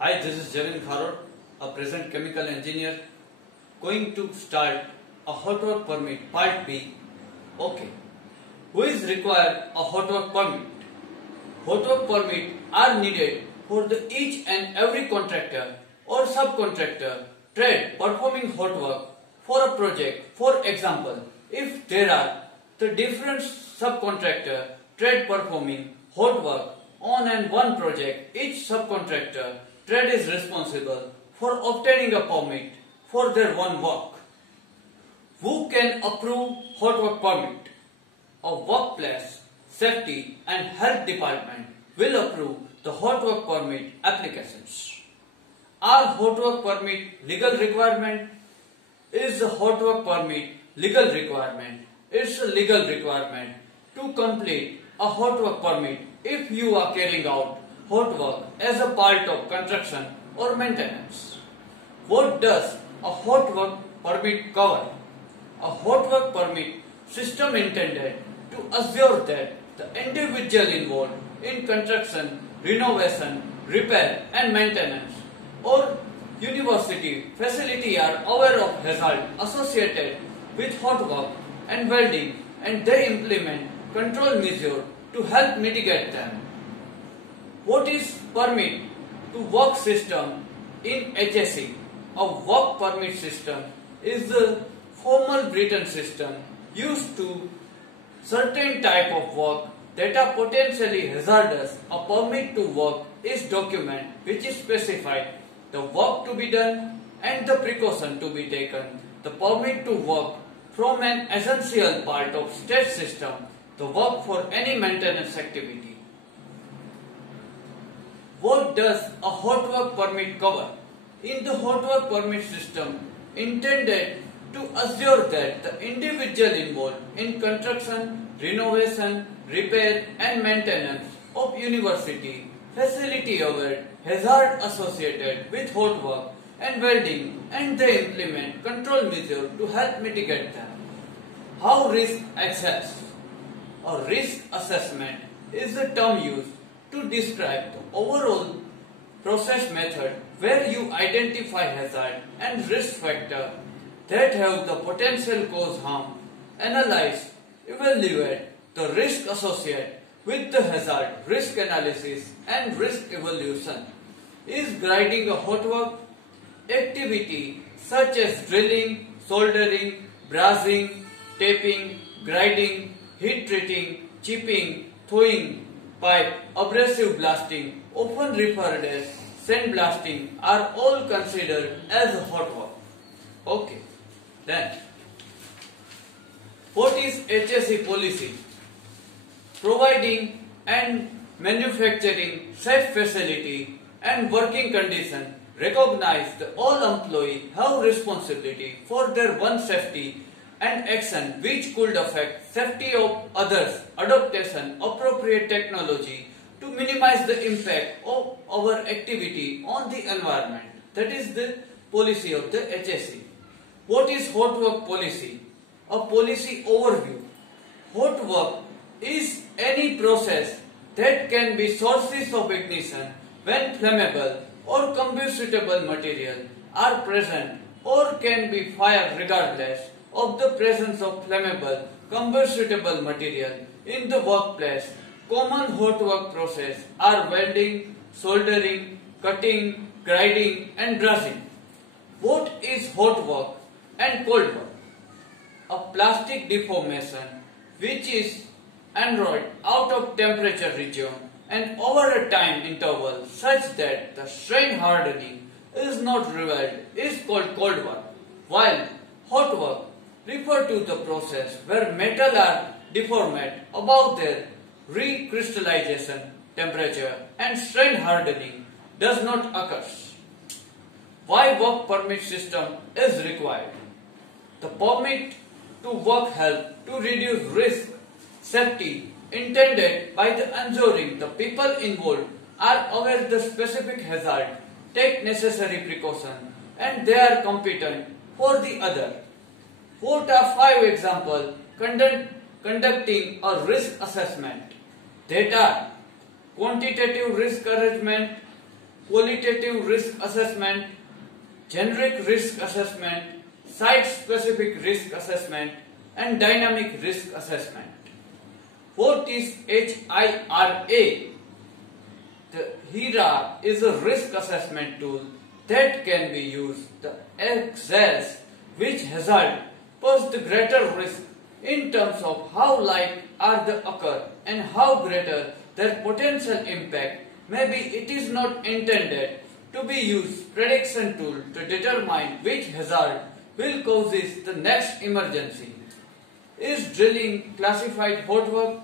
Hi, this is Javin Kharod, a present chemical engineer, going to start a hot work permit part B. Okay, who is required a hot work permit? Hot work permit are needed for each and every contractor or subcontractor trade performing hot work for a project. For example, if there are the different subcontractor trade performing hot work on and one project, each subcontractor trade is responsible for obtaining a permit for their one work. Who can approve hot work permit? A workplace safety and health department will approve the hot work permit applications. Are hot work permit legal requirement? Is the hot work permit legal requirement? It's a legal requirement to complete a hot work permit if you are carrying out hot work as a part of construction or maintenance. What does a hot work permit cover? A hot work permit system intended to assure that the individual involved in construction, renovation, repair and maintenance or university facility are aware of hazard associated with hot work and welding, and they implement control measures to help mitigate them. What is permit to work system in HSE? A work permit system is the formal written system used to certain type of work that are potentially hazardous. A permit to work is document which is specified the work to be done and the precaution to be taken. The permit to work from an essential part of state system, the work for any maintenance activity. What does a hot work permit cover? In the hot work permit system intended to assure that the individual involved in construction, renovation, repair and maintenance of university facility aware hazard associated with hot work and welding, and they implement control measures to help mitigate them. How risk assessed? A risk assessment is the term used to describe the overall process method where you identify hazard and risk factor that have the potential cause harm, analyze, evaluate the risk associated with the hazard, risk analysis and risk evaluation. Is grinding a hot work activity such as drilling, soldering, brazing, taping, grinding, heat treating, chipping, thawing, pipe, abrasive blasting, often referred as sandblasting, are all considered as hot work. Okay, then what is HSE policy? Providing and manufacturing safe facility and working condition recognize that all employees have responsibility for their own safety and action which could affect safety of others, adaptation, appropriate technology to minimize the impact of our activity on the environment. That is the policy of the HSE. What is hot work policy? A policy overview. Hot work is any process that can be sources of ignition when flammable or combustible material are present or can be fired regardless of the presence of flammable combustible material in the workplace. Common hot work process are welding, soldering, cutting, grinding and brazing. What is hot work and cold work? A plastic deformation which is enrolled out of temperature region and over a time interval such that the strain hardening is not revealed is called cold work, while hot work refer to the process where metal are deformed above their recrystallization temperature and strain hardening does not occur. Why work permit system is required? The permit to work help to reduce risk, safety intended by the ensuring the people involved are aware the specific hazard, take necessary precaution and they are competent for the other. What are 5 examples conducting a risk assessment? That are quantitative risk arrangement, qualitative risk assessment, generic risk assessment, site-specific risk assessment, and dynamic risk assessment. What is HIRA? The HIRA is a risk assessment tool that can be used to assess which hazard pose the greater risk in terms of how likely are they occur and how greater their potential impact. Maybe it is not intended to be used prediction tool to determine which hazard will cause the next emergency. Is drilling classified hot work?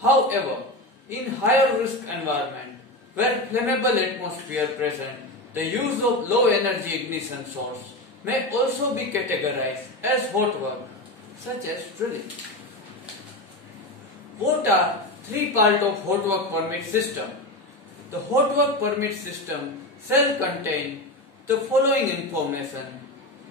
However, in higher risk environment where flammable atmosphere present, the use of low energy ignition source may also be categorized as hot work, such as drilling. What are three parts of hot work permit system? The hot work permit system shall contain the following information: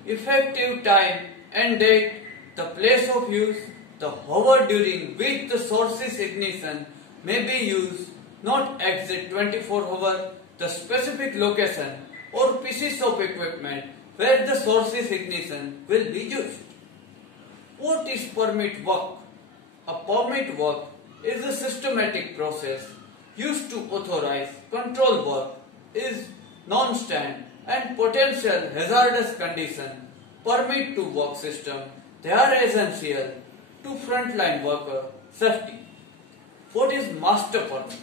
effective time and date, the place of use, the hour during which the source's ignition may be used, not exceed 24 hours, the specific location or pieces of equipment where the source's ignition will be used. What is permit work? A permit work is a systematic process used to authorize control work is non-stand and potential hazardous condition permit to work system. They are essential to frontline worker safety. What is master permit?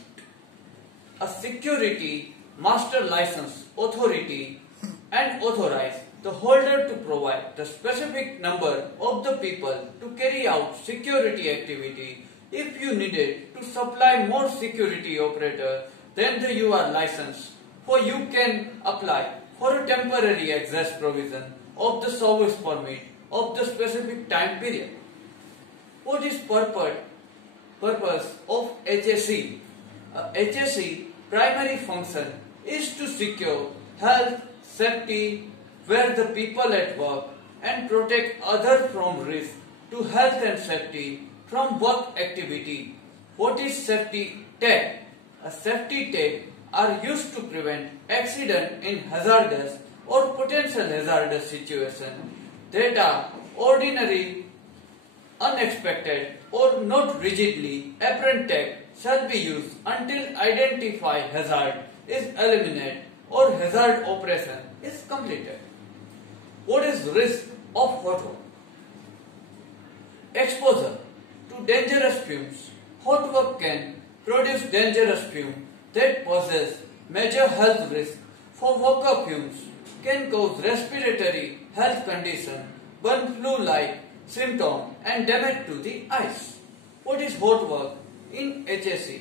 A security master license authority and authorize the holder to provide the specific number of the people to carry out security activity. If you needed to supply more security operator than you are licensed for, you can apply for a temporary access provision of the service permit of the specific time period. What is purpose of HSE? HSE primary function is to secure health, safety, where the people at work and protect others from risk to health and safety from work activity. What is safety tech? A safety tech are used to prevent accident in hazardous or potential hazardous situation that are ordinary, unexpected or not rigidly apparent tech shall be used until identified hazard is eliminated or hazard operation is completed. What is risk of hot work? Exposure to dangerous fumes. Hot work can produce dangerous fumes that poses major health risk for worker. Fumes can cause respiratory health condition, burn flu-like symptom and damage to the eyes. What is hot work in HSE?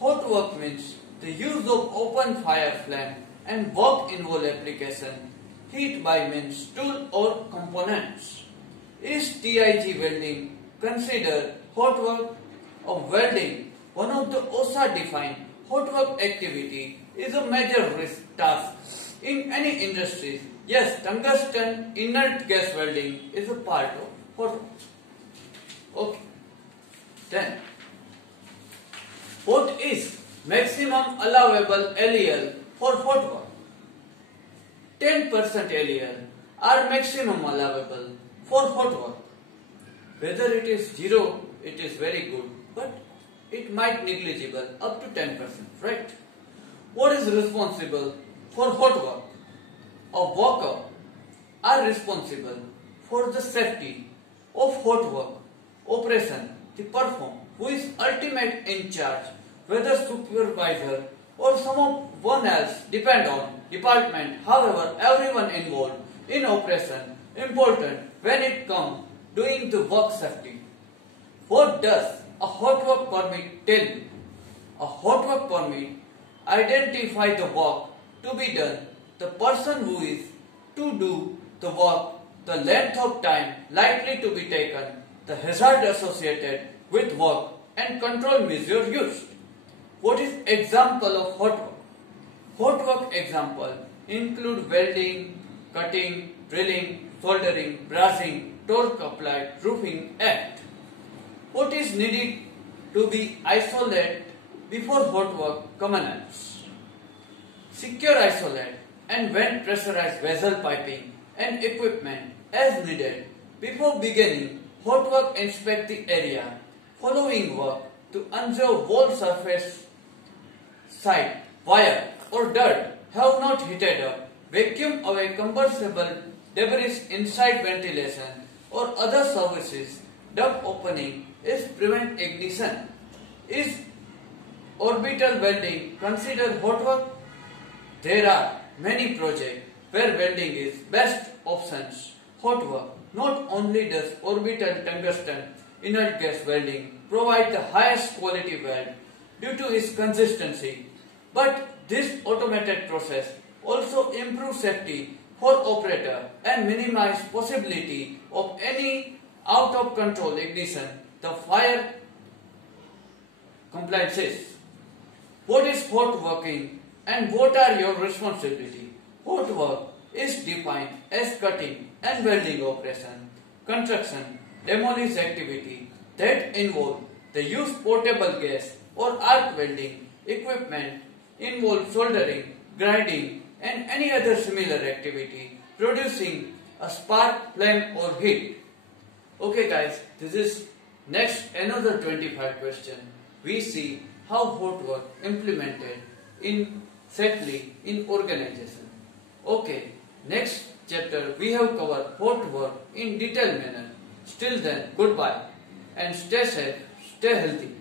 Hot work means the use of open fire flame and work involve application heat by means tool or components. Is TIG welding considered hot work? Of welding, one of the OSHA defined hot work activity is a major risk task in any industries. Yes, tungsten inert gas welding is a part of hot work. Okay. Then, what is maximum allowable LEL for hot work? 10% LEL are maximum allowable for hot work. Whether it is 0, it is very good, but it might negligible up to 10%, right? What is responsible for hot work? A worker are responsible for the safety of hot work operation to perform, who is ultimate in charge, whether supervisor or someone else depend on department. However, everyone involved in operation important when it comes doing the work safety. What does a hot work permit tell you? A hot work permit identify the work to be done, the person who is to do the work, the length of time likely to be taken, the hazard associated with work and control measure used. What is example of hot work? Hot work example include welding, cutting, drilling, soldering, brazing, torque applied, roofing, act. What is needed to be isolated before hot work commences? secure isolate and vent pressurized vessel piping and equipment as needed before beginning hot work. Inspect the area. Following work to ensure wall surface, site, wire or dirt have not heated up. Vacuum away combustible debris inside ventilation or other services. Duct opening is prevent ignition. Is orbital welding considered hot work? There are many projects where welding is best options. Hot work. Not only does orbital tungsten inert gas welding provide the highest quality weld due to its consistency, but this automated process also improves safety for operator and minimize possibility of any out of control ignition. The fire compliances. What is hot working and what are your responsibility? Hot work is defined as cutting and welding operation, construction, demolish activity that involve the use portable gas or arc welding equipment, involve soldering, grinding and any other similar activity producing a spark, flame or heat. Okay guys, this is next another 25 question. We see how hot work implemented in safely in organization. Okay, next chapter we have covered hot work in detailed manner. Till then, goodbye and stay safe, stay healthy.